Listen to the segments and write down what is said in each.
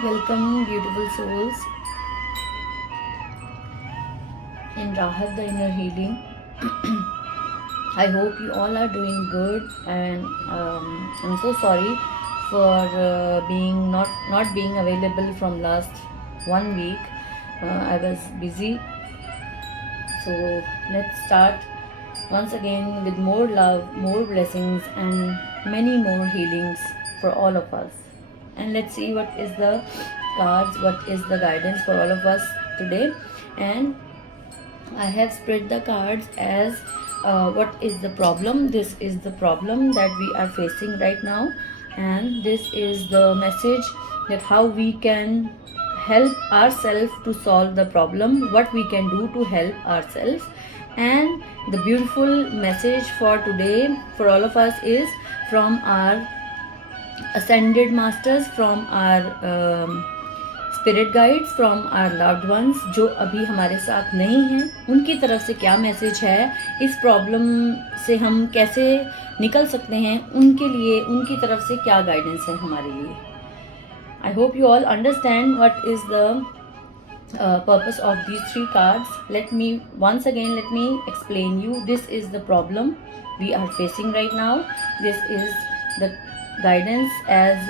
Welcome, beautiful souls, in Rahat the Inner Healing. I hope you all are doing good, and I'm so sorry for being not being available from last 1 week. I was busy, so let's start once again with more love, more blessings, and many more healings for all of us. And let's see what is the cards, what is the guidance for all of us today. And I have spread the cards as what is the problem. This is the problem that we are facing right now, and this is the message that how we can help ourselves to solve the problem, what we can do to help ourselves. And the beautiful message for today for all of us is from our ascended masters, from our spirit guides, from our loved ones जो अभी हमारे साथ नहीं हैं, उनकी तरफ से क्या मैसेज है, इस प्रॉब्लम से हम कैसे निकल सकते हैं, उनके लिए उनकी तरफ से क्या गाइडेंस है हमारे लिए. I hope you all understand what is the purpose of these 3 cards. Let me explain you. This is the problem we are facing right now. This is the guidance as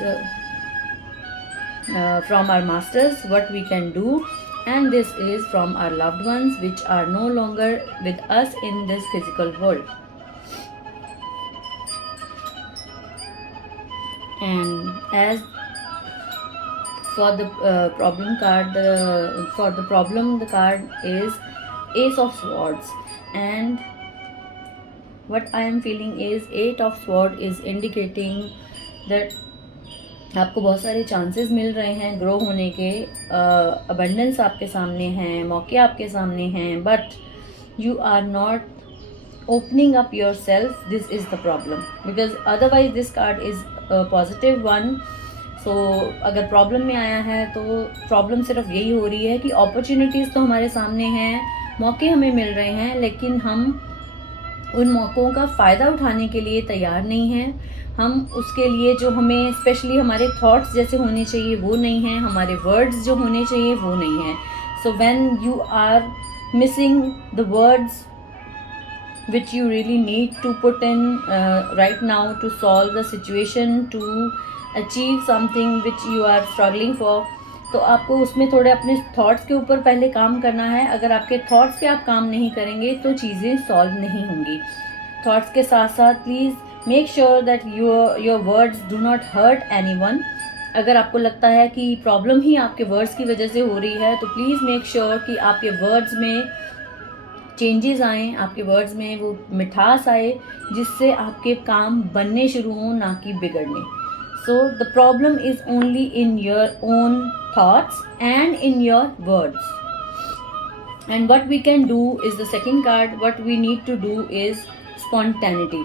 from our masters, what we can do, and this is from our loved ones which are no longer with us in this physical world. And as for the problem card, for the problem the card is Ace of Swords, and what I am feeling is 8 of Swords is indicating that आपको बहुत सारे chances मिल रहे हैं grow होने के, abundance आपके सामने हैं, मौके आपके सामने हैं, but you are not opening up yourself. This is the problem, because otherwise this card is positive one. So अगर प्रॉब्लम में आया है तो प्रॉब्लम सिर्फ यही हो रही है कि अपॉर्चुनिटीज़ तो हमारे सामने हैं, मौके हमें मिल रहे हैं, लेकिन हम उन मौक़ों का फ़ायदा उठाने के लिए तैयार नहीं हैं. हम उसके लिए जो हमें स्पेशली हमारे थॉट्स जैसे होने चाहिए वो नहीं हैं, हमारे वर्ड्स जो होने चाहिए वो नहीं हैं. So when you are missing the words which you really need to put in right now to solve the situation, to achieve something which you are struggling for, तो आपको उसमें थोड़े अपने थॉट्स के ऊपर पहले काम करना है. अगर आपके थॉट्स पे आप काम नहीं करेंगे तो चीज़ें सॉल्व नहीं होंगी. थॉट्स के साथ साथ please make sure that your words do not hurt anyone. अगर आपको लगता है कि प्रॉब्लम ही आपके वर्ड्स की वजह से हो रही है तो प्लीज़ मेक श्योर कि आपके वर्ड्स में चेंजेस आएँ, आपके वर्ड्स में वो मिठास आए जिससे आपके काम बनने शुरू हों, ना कि बिगड़ने. So the problem is only in your own thoughts and in your words. And what we can do is the second card. What we need to do is spontaneity.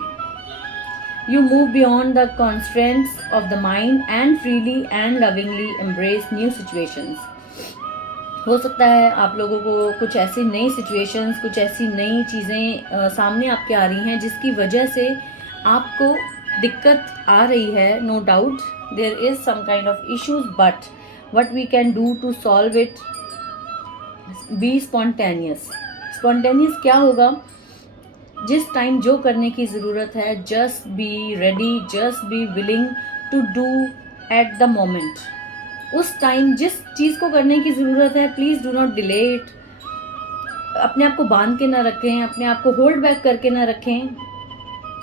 You move beyond the constraints of the mind and freely and lovingly embrace new situations. हो सकता है आप लोगों को कुछ ऐसी नई situations, कुछ ऐसी नई चीज़ें सामने आपके आ रही हैं जिसकी वजह से आपको दिक्कत आ रही है. No doubt there is some kind of issues, but what we can do to solve it, be spontaneous. Spontaneous क्या होगा? जिस टाइम जो करने की ज़रूरत है, just be ready, just be willing to do at the moment. उस time जिस चीज़ को करने की ज़रूरत है, please do not delay it. अपने आप को बांध के ना रखें, अपने आप को होल्ड बैक करके ना रखें.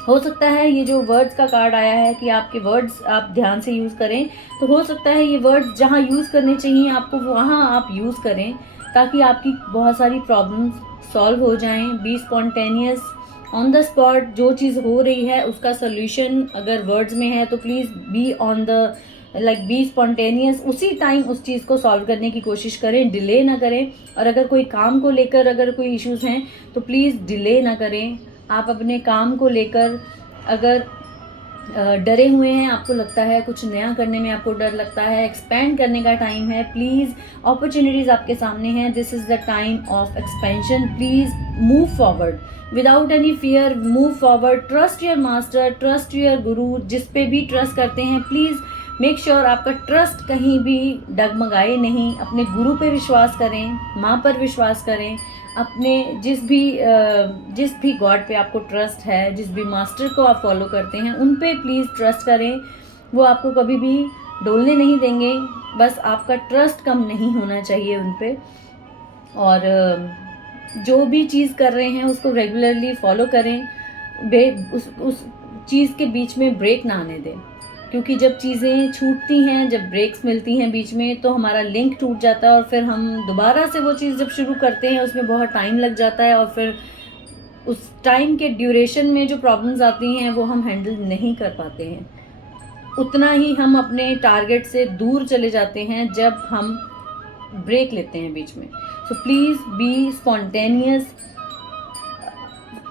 हो सकता है ये जो वर्ड्स का कार्ड आया है कि आपके वर्ड्स आप ध्यान से यूज़ करें, तो हो सकता है ये वर्ड्स जहाँ यूज़ करने चाहिए आपको वहाँ आप यूज़ करें ताकि आपकी बहुत सारी प्रॉब्लम्स सॉल्व हो जाएं. Be spontaneous, on the spot. जो चीज़ हो रही है उसका सोल्यूशन अगर वर्ड्स में है तो please be on the be spontaneous. उसी टाइम उस चीज़ को सॉल्व करने की कोशिश करें, डिले ना करें. और अगर कोई काम को लेकर अगर कोई इश्यूज़ हैं तो प्लीज़ डिले ना करें. आप अपने काम को लेकर अगर डरे हुए हैं, आपको लगता है कुछ नया करने में आपको डर लगता है, एक्सपेंड करने का टाइम है, प्लीज़ अपॉर्चुनिटीज़ आपके सामने हैं. This is the time of expansion. Please move forward without any fear. Move forward. Trust your master, trust your गुरु. जिस पे भी ट्रस्ट करते हैं प्लीज़ मेक श्योर आपका ट्रस्ट कहीं भी डगमगाए नहीं। अपने गुरु पे विश्वास करें, माँ पर विश्वास करें, अपने जिस भी गॉड पे आपको ट्रस्ट है, जिस भी मास्टर को आप फॉलो करते हैं, उन पे प्लीज़ ट्रस्ट करें। वो आपको कभी भी डोलने नहीं देंगे, बस आपका ट्रस्ट कम नहीं होना चाहिए उन पे। और जो भी चीज़ कर रहे हैं उसको रेगुलरली फॉलो करें, उस चीज़ के बीच में ब्रेक ना आने दें, क्योंकि जब चीज़ें छूटती हैं, जब ब्रेक्स मिलती हैं बीच में, तो हमारा लिंक टूट जाता है और फिर हम दोबारा से वो चीज़ जब शुरू करते हैं उसमें बहुत टाइम लग जाता है, और फिर उस टाइम के ड्यूरेशन में जो प्रॉब्लम्स आती हैं वो हम हैंडल नहीं कर पाते हैं। उतना ही हम अपने टारगेट से दूर चले जाते हैं जब हम ब्रेक लेते हैं बीच में। So please be spontaneous.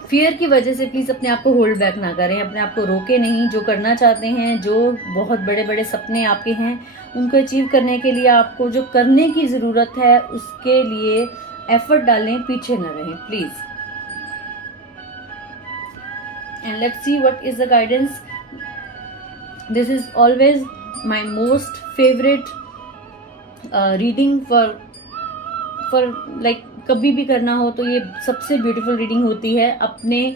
Fear की वजह से प्लीज़ अपने आप को होल्ड बैक ना करें, अपने आप को रोके नहीं। जो करना चाहते हैं, जो बहुत बड़े बड़े सपने आपके हैं, उनको अचीव करने के लिए आपको जो करने की ज़रूरत है उसके लिए एफर्ट डालें, पीछे ना रहें please. And let's see what is the guidance. This is always my most favourite reading for like कभी भी करना हो तो ये सबसे ब्यूटीफुल रीडिंग होती है। अपने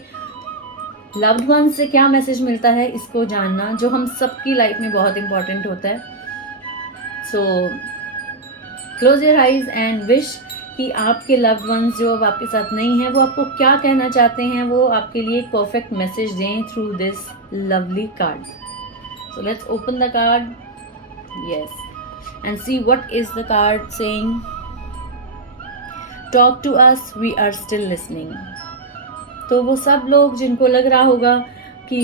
लव्ड वन से क्या मैसेज मिलता है इसको जानना, जो हम सबकी लाइफ में बहुत इंपॉर्टेंट होता है। So close your eyes and wish कि आपके लव्ड वंस जो अब आपके साथ नहीं है वो आपको क्या कहना चाहते हैं, वो आपके लिए एक परफेक्ट मैसेज दें through this lovely card. So let's open the card, yes, and see what is the card saying. Talk to us, we are still listening. तो वो सब लोग जिनको लग रहा होगा कि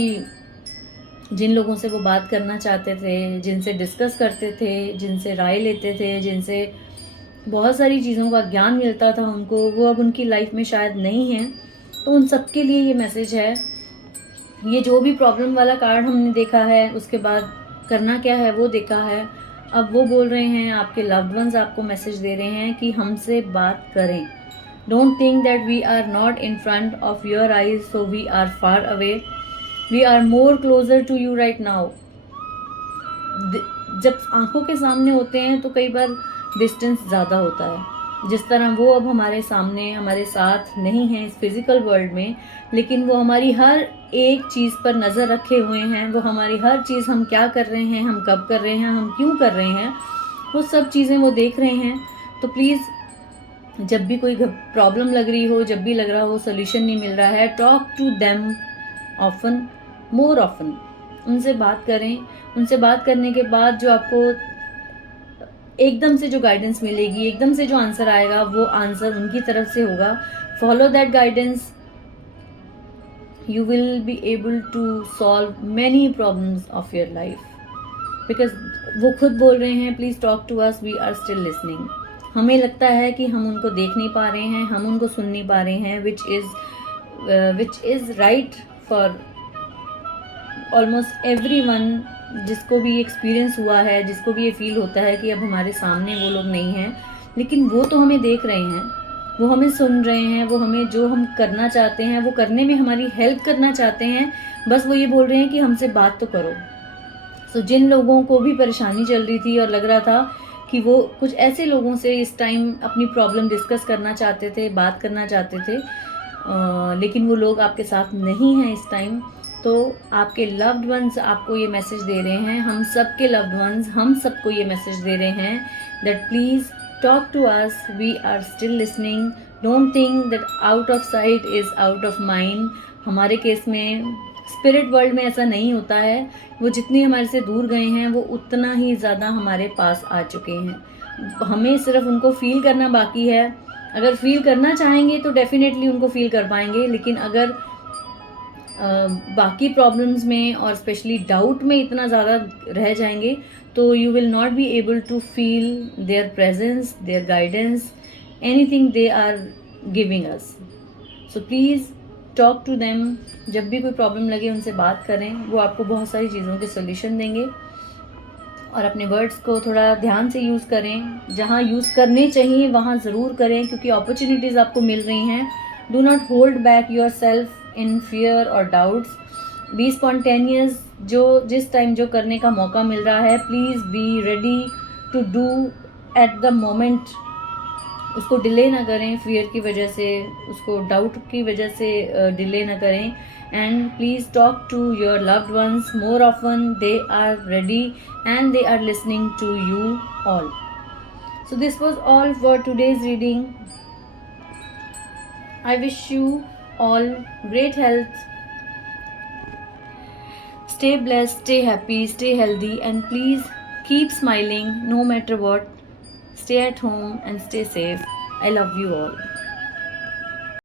जिन लोगों से वो बात करना चाहते थे, जिनसे डिस्कस करते थे, जिनसे राय लेते थे, जिनसे बहुत सारी चीज़ों का ज्ञान मिलता था उनको, वो अब उनकी लाइफ में शायद नहीं है, तो उन सब के लिए ये मैसेज है। ये जो भी प्रॉब्लम वाला कार्ड हमने देखा है, उसके बाद करना क्या है वो देखा है, अब वो बोल रहे हैं, आपके लव्ड वंस आपको मैसेज दे रहे हैं कि हमसे बात करें। Don't think that we are not in front of your eyes, so we are far away, we are more closer to you right now. जब आंखों के सामने होते हैं तो कई बार डिस्टेंस ज़्यादा होता है। जिस तरह वो अब हमारे सामने, हमारे साथ नहीं हैं इस फिज़िकल वर्ल्ड में, लेकिन वो हमारी हर एक चीज़ पर नज़र रखे हुए हैं। वो हमारी हर चीज़, हम क्या कर रहे हैं, हम कब कर रहे हैं, हम क्यों कर रहे हैं, वो सब चीज़ें वो देख रहे हैं। तो प्लीज़ जब भी कोई प्रॉब्लम लग रही हो, जब भी लग रहा हो सोल्यूशन नहीं मिल रहा है, talk to them often, more often. उनसे बात करें। उनसे बात करने के बाद जो आपको एकदम से जो गाइडेंस मिलेगी, एकदम से जो आंसर आएगा, वो आंसर उनकी तरफ से होगा। Follow that guidance, you will be able to solve many problems of your life, because वो खुद बोल रहे हैं please talk to us, we are still listening. हमें लगता है कि हम उनको देख नहीं पा रहे हैं, हम उनको सुन नहीं पा रहे हैं, which is right for almost everyone. जिसको भी एक्सपीरियंस हुआ है, जिसको भी ये फील होता है कि अब हमारे सामने वो लोग नहीं हैं, लेकिन वो तो हमें देख रहे हैं, वो हमें सुन रहे हैं, वो हमें जो हम करना चाहते हैं वो करने में हमारी हेल्प करना चाहते हैं। बस वो ये बोल रहे हैं कि हमसे बात तो करो। सो जिन लोगों को भी परेशानी चल रही थी और लग रहा था कि वो कुछ ऐसे लोगों से इस टाइम अपनी प्रॉब्लम डिस्कस करना चाहते थे, बात करना चाहते थे, लेकिन वो लोग आपके साथ नहीं हैं इस टाइम, तो आपके लव्ड वंस आपको ये मैसेज दे रहे हैं, हम सब के लव्ड वंस हम सबको ये मैसेज दे रहे हैं that please talk to us, we are still listening. Don't think that out of sight is out of mind. हमारे केस में स्पिरिट वर्ल्ड में ऐसा नहीं होता है। वो जितने हमारे से दूर गए हैं वो उतना ही ज़्यादा हमारे पास आ चुके हैं। हमें सिर्फ उनको फील करना बाकी है। अगर फील करना चाहेंगे तो डेफिनेटली उनको फील कर पाएंगे, लेकिन अगर बाकी प्रॉब्लम्स में और स्पेशली डाउट में इतना ज़्यादा रह जाएंगे तो you will not be able to feel their presence, their guidance, anything they are giving us. So please talk to them. जब भी कोई प्रॉब्लम लगे उनसे बात करें, वो आपको बहुत सारी चीज़ों के सोल्यूशन देंगे। और अपने वर्ड्स को थोड़ा ध्यान से यूज़ करें, जहाँ यूज़ करने चाहिए वहाँ ज़रूर करें, क्योंकि अपॉर्चुनिटीज़ आपको मिल रही हैं। Do not hold back your self in fear और डाउट्स। बी स्पॉन्टेनियस, जो जिस टाइम जो करने का मौका मिल रहा है, please be ready to do at the moment. उसको डिले ना करें फियर की वजह से, उसको डाउट की वजह से डिले ना करें। And please talk to your loved ones more often, they are ready and they are listening to you all. So this was all for today's reading. I wish you all great health. Stay blessed, stay happy, stay healthy, and please keep smiling no matter what. Stay at home and stay safe. I love you all.